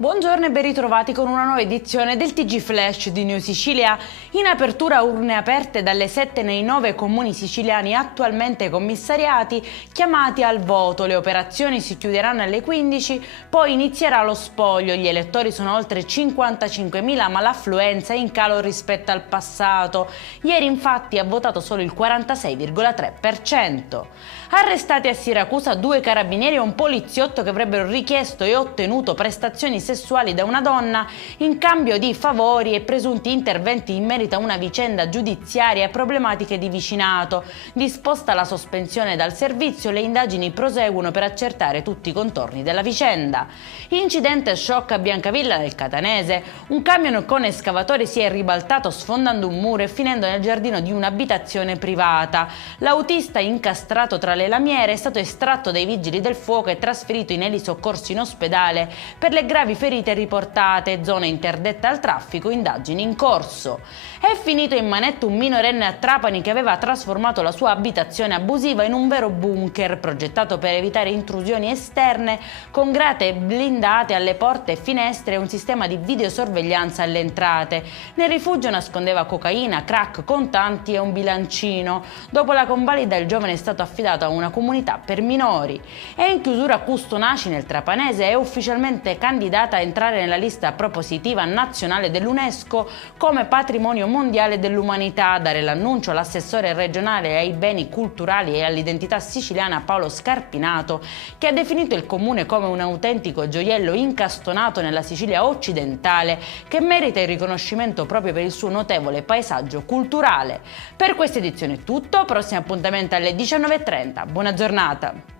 Buongiorno e ben ritrovati con una nuova edizione del TG Flash di New Sicilia. In apertura urne aperte dalle 7 nei 9 comuni siciliani attualmente commissariati chiamati al voto. Le operazioni si chiuderanno alle 15, poi inizierà lo spoglio. Gli elettori sono oltre 55.000 ma l'affluenza è in calo rispetto al passato. Ieri infatti ha votato solo il 46,3%. Arrestati a Siracusa 2 carabinieri e un poliziotto che avrebbero richiesto e ottenuto prestazioni sessuali da una donna in cambio di favori e presunti interventi in merito a una vicenda giudiziaria e problematiche di vicinato. Disposta la sospensione dal servizio, le indagini proseguono per accertare tutti i contorni della vicenda. Incidente shock a Biancavilla nel Catanese. Un camion con escavatore si è ribaltato sfondando un muro e finendo nel giardino di un'abitazione privata. L'autista, incastrato tra le lamiere, è stato estratto dai vigili del fuoco e trasferito in elisoccorso in ospedale per le gravi ferite riportate. Zona interdetta al traffico, indagini in corso. È finito in manetta un minorenne a Trapani che aveva trasformato la sua abitazione abusiva in un vero bunker progettato per evitare intrusioni esterne, con grate blindate alle porte e finestre e un sistema di videosorveglianza alle entrate. Nel rifugio nascondeva cocaina, crack, contanti e un bilancino. Dopo la convalida il giovane è stato affidato a una comunità per minori. È in chiusura Custonaci nel Trapanese, è ufficialmente candidata a entrare nella lista propositiva nazionale dell'UNESCO come patrimonio mondiale dell'umanità. Dare l'annuncio l'assessore regionale ai beni culturali e all'identità siciliana Paolo Scarpinato, che ha definito il comune come un autentico gioiello incastonato nella Sicilia occidentale che merita il riconoscimento proprio per il suo notevole paesaggio culturale. Per questa edizione è tutto, prossimo appuntamento alle 19:30. Buona giornata!